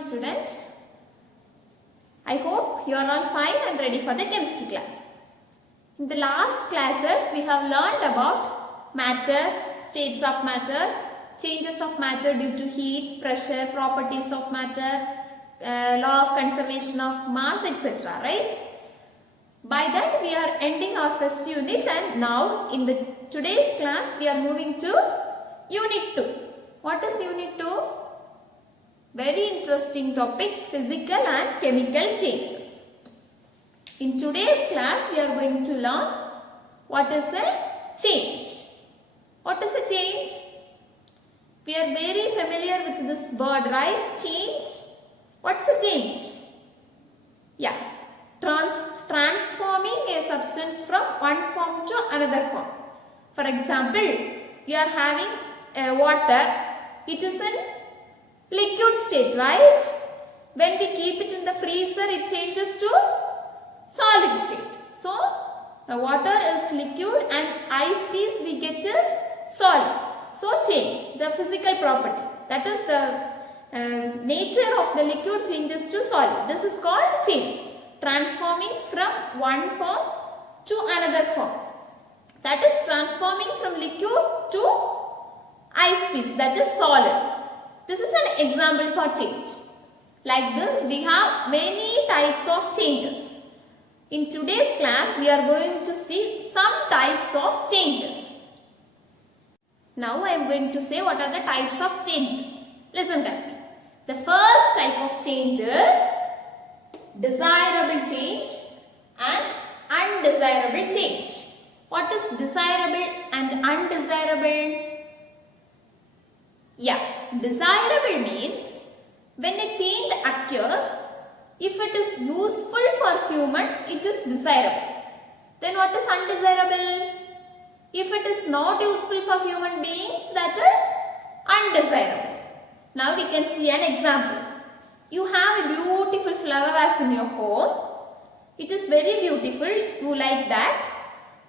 students. I hope you are all fine and ready for the chemistry class. In the last classes we have learned about matter, states of matter, changes of matter due to heat, pressure, properties of matter, law of conservation of mass, etc. Right? By that we are ending our first unit, and now in the today's class we are moving to unit 2. What is unit 2? Very interesting topic, physical and chemical changes. In today's class we are going to learn what is a change. What is a change? We are very familiar with this word, right? Change. What's a change? Yeah, transforming a substance from one form to another form. For example, you are having water. It is in liquid state, right? When we keep it in the freezer, it changes to solid state. So, the water is liquid and ice piece we get is solid. So, change the physical property. That is the nature of the liquid changes to solid. This is called change. Transforming from one form to another form. That is transforming from liquid to ice piece, that is solid. This is an example for change. Like this, we have many types of changes. In today's class, we are going to see some types of changes. Now, I am going to say what are the types of changes. Listen carefully. The first type of change is desirable change and undesirable change. What is desirable and undesirable? Yeah, desirable means when a change occurs, if it is useful for human, it is desirable. Then what is undesirable? If it is not useful for human beings, that is undesirable. Now we can see an example. You have a beautiful flower vase in your home. It is very beautiful, you like that.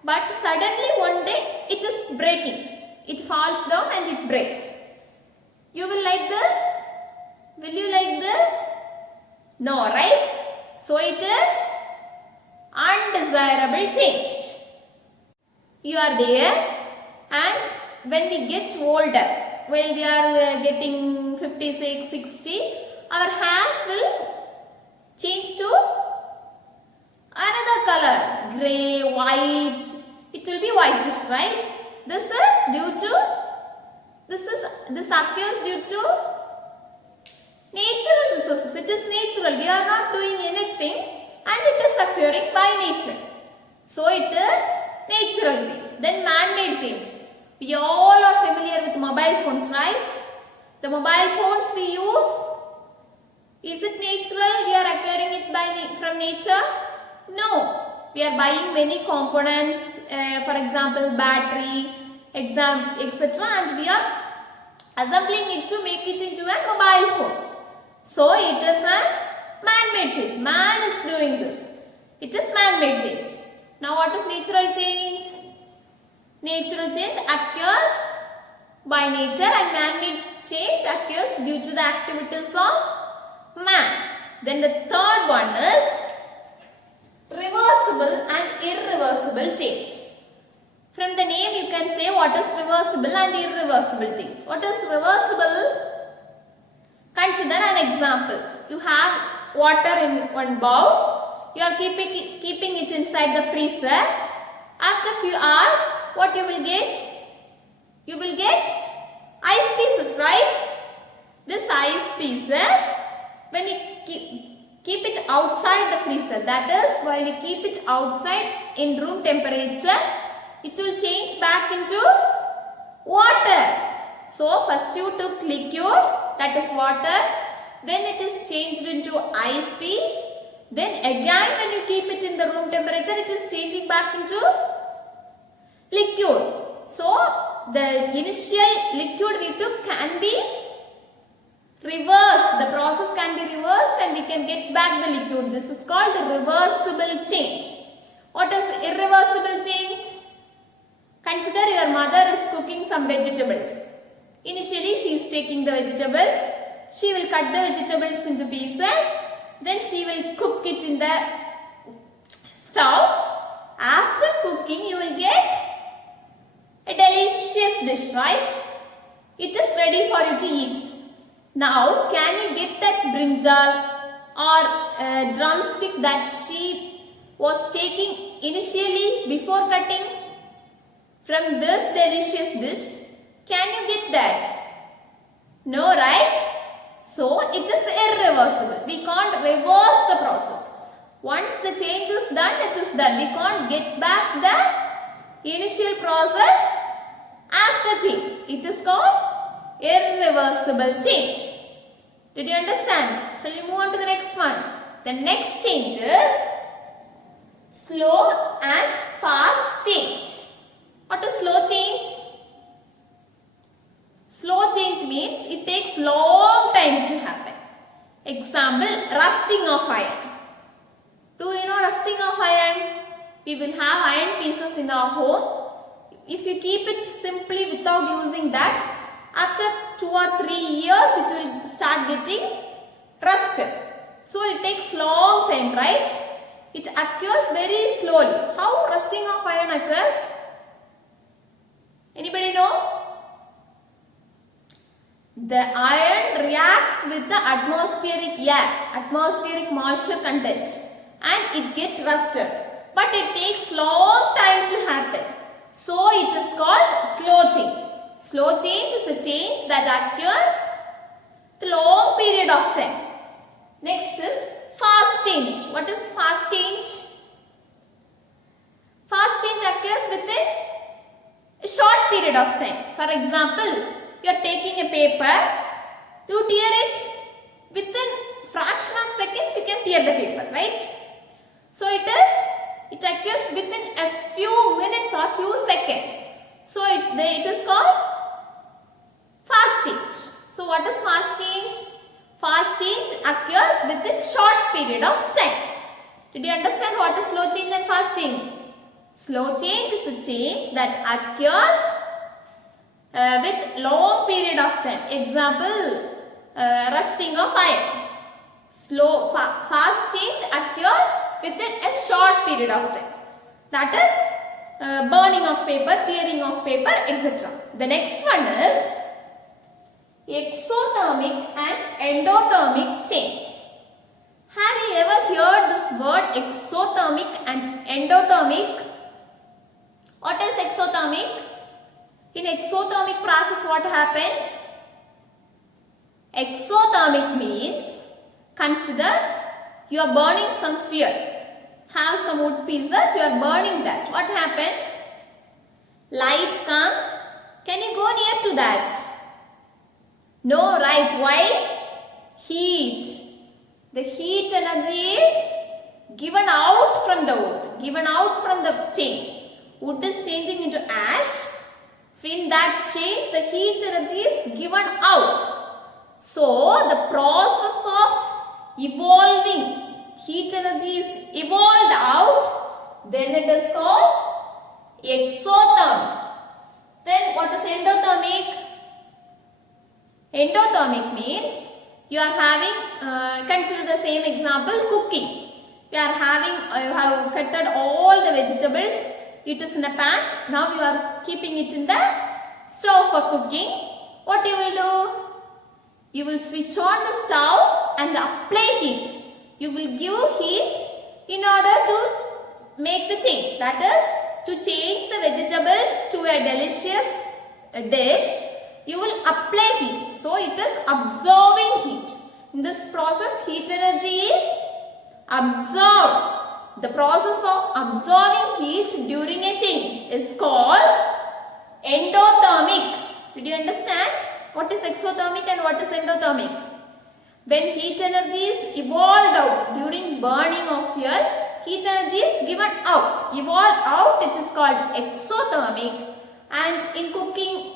But suddenly one day it is breaking. It falls down and it breaks. You will like this? Will you like this? No, right? So it is undesirable change. You are there, and when we get older, when we are getting 56, 60, our hairs will change to another color, grey, white. It will be whitish, right? This occurs due to natural resources. It is natural. We are not doing anything, and it is occurring by nature. So it is natural change. Then man-made change. We all are familiar with mobile phones, right? The mobile phones we use, is it natural? We are acquiring it from nature? No. We are buying many components, for example, battery, etc. and we are assembling it to make it into a mobile phone. So it is a man-made change. Man is doing this. It is man-made change. Now what is natural change? Natural change occurs by nature, and man-made change occurs due to the activities of man. Then the third one is reversible and irreversible change. From the name you can say what is reversible and irreversible change. What is reversible? Consider an example. You have water in one bowl. You are keeping it inside the freezer. After few hours, what you will get? You will get ice pieces, right? This ice pieces, when you keep it outside the freezer, that is, while you keep it outside in room temperature, it will change back into water. So, first you took liquid, that is water, then it is changed into ice piece, then again when you keep it in the room temperature, it is changing back into liquid. So, the initial liquid we took can be reversed. The process can be reversed and we can get back the liquid. This is called reversible change. What is irreversible change? Consider your mother is cooking some vegetables. Initially she is taking the vegetables, she will cut the vegetables into pieces. Then she will cook it in the stove. After cooking, you will get a delicious dish, right? It is ready for you to eat. Now, can you get that brinjal or drumstick that she was taking initially before cutting from this delicious dish? Can you get that? No, right? So, it is irreversible. We can't reverse the process. Once the change is done, it is done. We can't get back the initial process after change. It is called irreversible change. Did you understand? Shall we move on to the next one? The next change is slow and fast change. What is slow change? Slow change means it takes long time to happen. Example, rusting of iron. Do you know rusting of iron? We will have iron pieces in our home. If you keep it simply without using that, after 2 or 3 years it will start getting rusted. So it takes long time, right? It occurs very slowly. How rusting of iron occurs? Anybody know? The iron reacts with the atmospheric air, atmospheric moisture content, and it gets rusted. But it takes long time to happen. So it is called slow change. Slow change is a change that occurs with long period of time. Next is fast change. What is fast change? Fast change occurs within a short period of time. For example, you are taking a paper, you tear it within fraction of seconds, you can tear the paper, right? So it occurs within a few minutes or few seconds. So it is called fast change. So what is fast change? Fast change occurs within short period of time. Did you understand what is slow change and fast change? Slow change is a change that occurs with long period of time. Example, rusting of iron. Fast change occurs within a short period of time. That is burning of paper, tearing of paper, etc. The next one is exothermic and endothermic change. Have you ever heard this word exothermic and endothermic? What is exothermic? In exothermic process, what happens? Exothermic means, consider you are burning some fuel. Have some wood pieces, you are burning that. What happens? Light comes. Can you go near to that? No, right? Why? Heat. The heat energy is given out from the wood, given out from the change. Wood is changing into ash. In that change, the heat energy is given out. So, the process of evolving heat energy is evolved out, then it is called exothermic. Then what is endothermic? Endothermic means you are having, consider the same example, cooking. You have cutted all the vegetables. It is in a pan. Now you are keeping it in the stove for cooking. What you will do? You will switch on the stove and apply heat. You will give heat in order to make the change. That is, to change the vegetables to a delicious dish, you will apply heat. So it is absorbing heat. In this process, heat energy is absorbed. The process of absorbing heat during a change is called endothermic. Did you understand? What is exothermic and what is endothermic? When heat energy is evolved out during burning of fuel, heat energy is given out. Evolved out, it is called exothermic. And in cooking,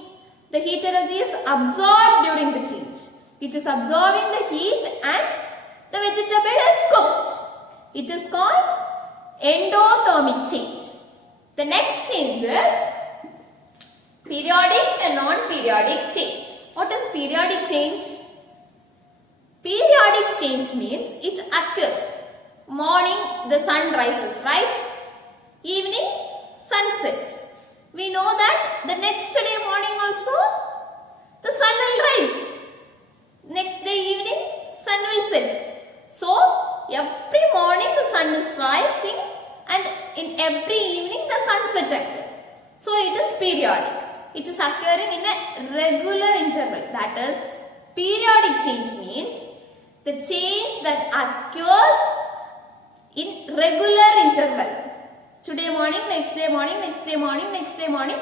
the heat energy is absorbed during the change. It is absorbing the heat and the vegetable is cooked. It is called endothermic change. The next change is periodic and non-periodic change. What is periodic change? Periodic change means it occurs. Morning the sun rises, right? Evening sun sets. We know that the next day morning also the sun will rise. Next day evening sun will set. So every morning the sun is rising and in every evening the sunset occurs. So it is periodic. It is occurring in a regular interval. That is, periodic change means the change that occurs in regular interval. Today morning, next day morning, next day morning, next day morning.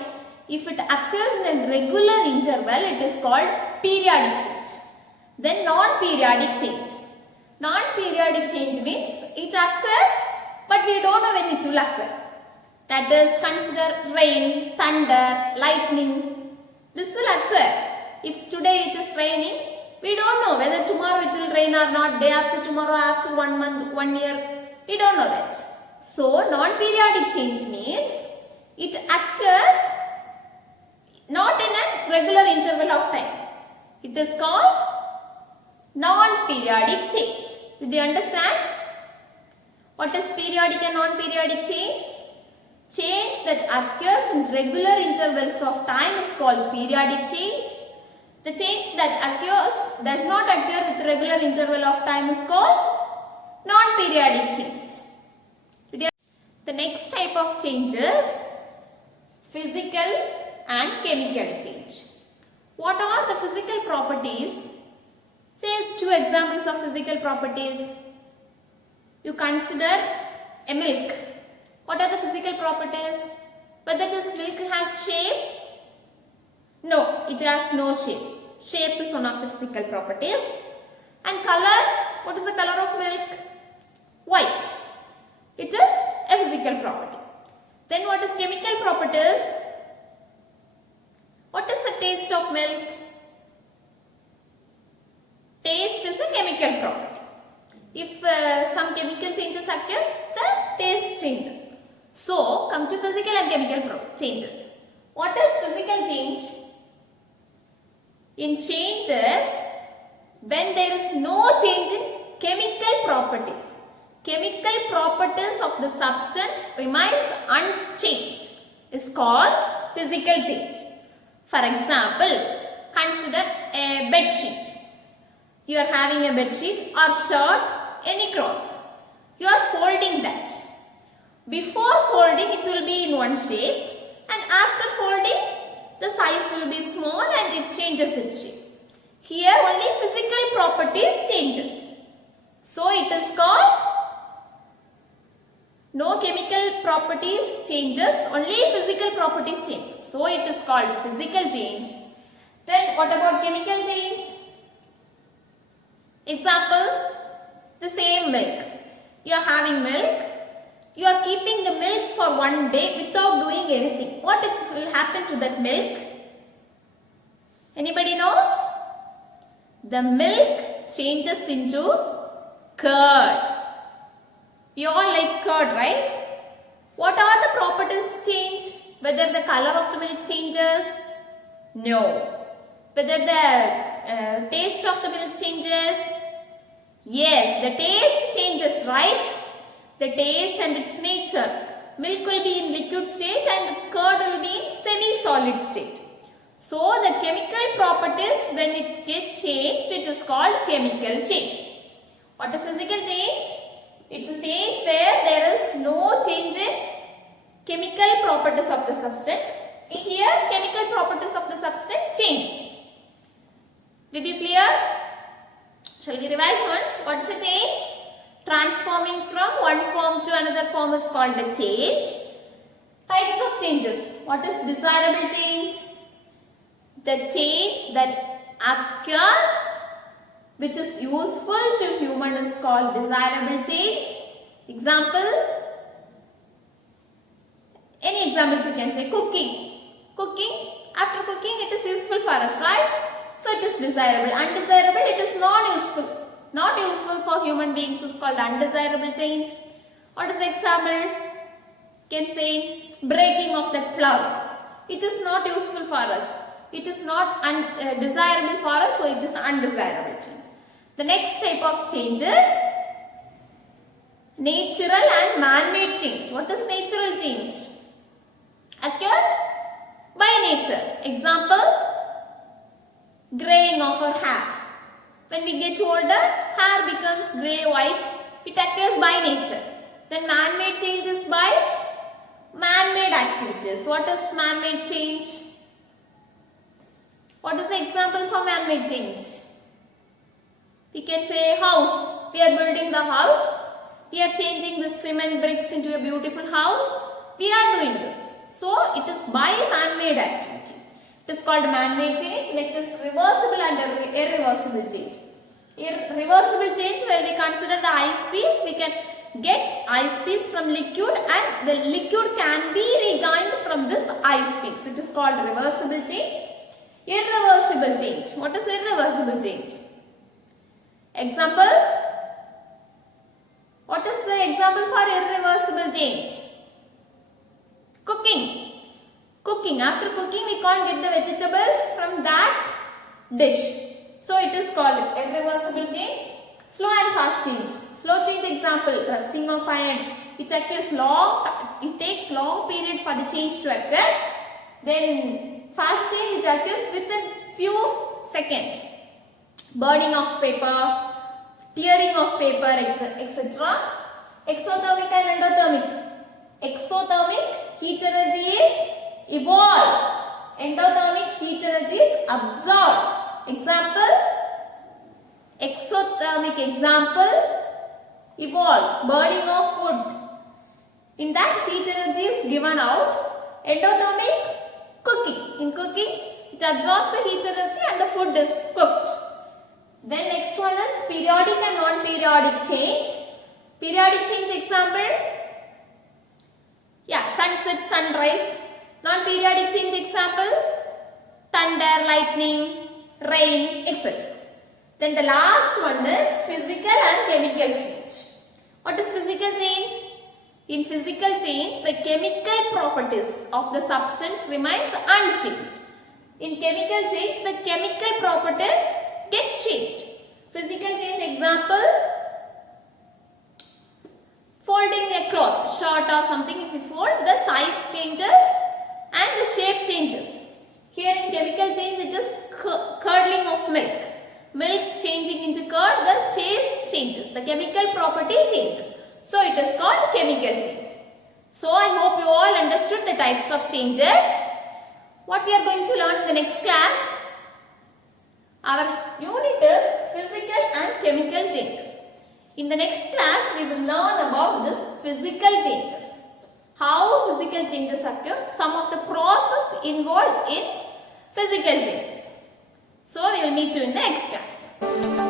If it occurs in a regular interval, it is called periodic change. Then non-periodic change. Non-periodic change means it occurs but we don't know when it will occur. That is, consider rain, thunder, lightning. This will occur. If today it is raining, we don't know whether tomorrow it will rain or not, day after tomorrow, after 1 month, 1 year. We don't know that. So, non-periodic change means it occurs not in a regular interval of time. It is called non-periodic change. Did you understand? What is periodic and non-periodic change? Change that occurs in regular intervals of time is called periodic change. The change that does not occur with regular interval of time is called non-periodic change. The next type of change is physical and chemical change. What are the physical properties? Say 2 examples of physical properties. You consider a milk. What are the physical properties? Whether this milk has shape? No, it has no shape. Shape is one of the physical properties. And color? What is the color of milk? White. It is a physical property. Then what is chemical properties? What is the taste of milk? Taste is a chemical property. If some chemical changes occurs, the taste changes. So, come to physical and chemical changes. What is physical change? In changes, when there is no change in chemical properties. Chemical properties of the substance remains unchanged is called physical change. For example, consider a bed sheet. You are having a bed sheet or shirt, any clothes. You are folding that. Before folding, it will be in one shape, and after folding, the size will be small and it changes its shape. Here only physical properties changes. So it is called no chemical properties changes, only physical properties changes. So it is called physical change. Then what about chemical change? Example, the same milk. You are having milk. You are keeping the milk for 1 day without doing anything. What will happen to that milk? Anybody knows? The milk changes into curd. You all like curd, right? What are the properties change? Whether the color of the milk changes? No. Whether the taste of the milk changes? Yes, the taste changes, right? The taste and its nature. Milk will be in liquid state and curd will be in semi-solid state. So, the chemical properties, when it gets changed, it is called chemical change. What is physical change? It's a change where there is no change in chemical properties of the substance. Here, chemical properties of the substance changes. Did you clear? Shall we revise once? What is a change? Transforming from one form to another form is called a change. Types of changes. What is desirable change? The change that occurs which is useful to human is called desirable change. Example, any examples you can say. Cooking, after cooking it is useful for us, right? So it is desirable. Undesirable, it is non-useful. Not useful for human beings is called undesirable change. What is the example? You can say breaking of that flowers. It is not useful for us. It is not desirable for us, so it is undesirable change. The next type of change is natural and man-made change. What is natural change? Occurs by nature. Example, graying of our hair. When we get older, hair becomes grey, white. It occurs by nature. Then man-made change is by man-made activities. What is man-made change? What is the example for man-made change? We can say house. We are building the house. We are changing the cement bricks into a beautiful house. We are doing this. So, it is by man-made activity. It is called man-made change. It is reversible and irreversible change. Irreversible change, when we consider the eyepiece, we can get eyepiece from liquid and the liquid can be regained from this eyepiece. It is called reversible change. Irreversible change. What is irreversible change? Example. What is the example for irreversible change? Cooking. Cooking. After cooking, we can't get the vegetables from that dish. So, it is called irreversible change. Slow and fast change. Slow change example, rusting of iron. It takes long period for the change to occur. Then fast change, it occurs within few seconds. Burning of paper, tearing of paper, etc. Exothermic and endothermic. Exothermic heat energy is evolved. Endothermic heat energy is absorbed. Example, exothermic example, evolve, burning of wood. In that heat energy is given out. Endothermic, cooking. In cooking, it absorbs the heat energy and the food is cooked. Then next one is periodic and non-periodic change. Periodic change example, sunset, sunrise. Non-periodic change example, thunder, lightning, rain, etc. Then the last one is physical and chemical change. What is physical change? In physical change, the chemical properties of the substance remains unchanged. In chemical change, the chemical properties get changed. Physical change example, folding a cloth, shirt or something, if you fold, the size changes and the shape changes. Here in chemical change, it is curdling of milk. Milk changing into curd, the taste changes. The chemical property changes. So, it is called chemical change. So, I hope you all understood the types of changes. What we are going to learn in the next class? Our unit is physical and chemical changes. In the next class, we will learn about this physical changes. How physical changes occur, some of the process involved in physical changes. So, we will meet you in the next class.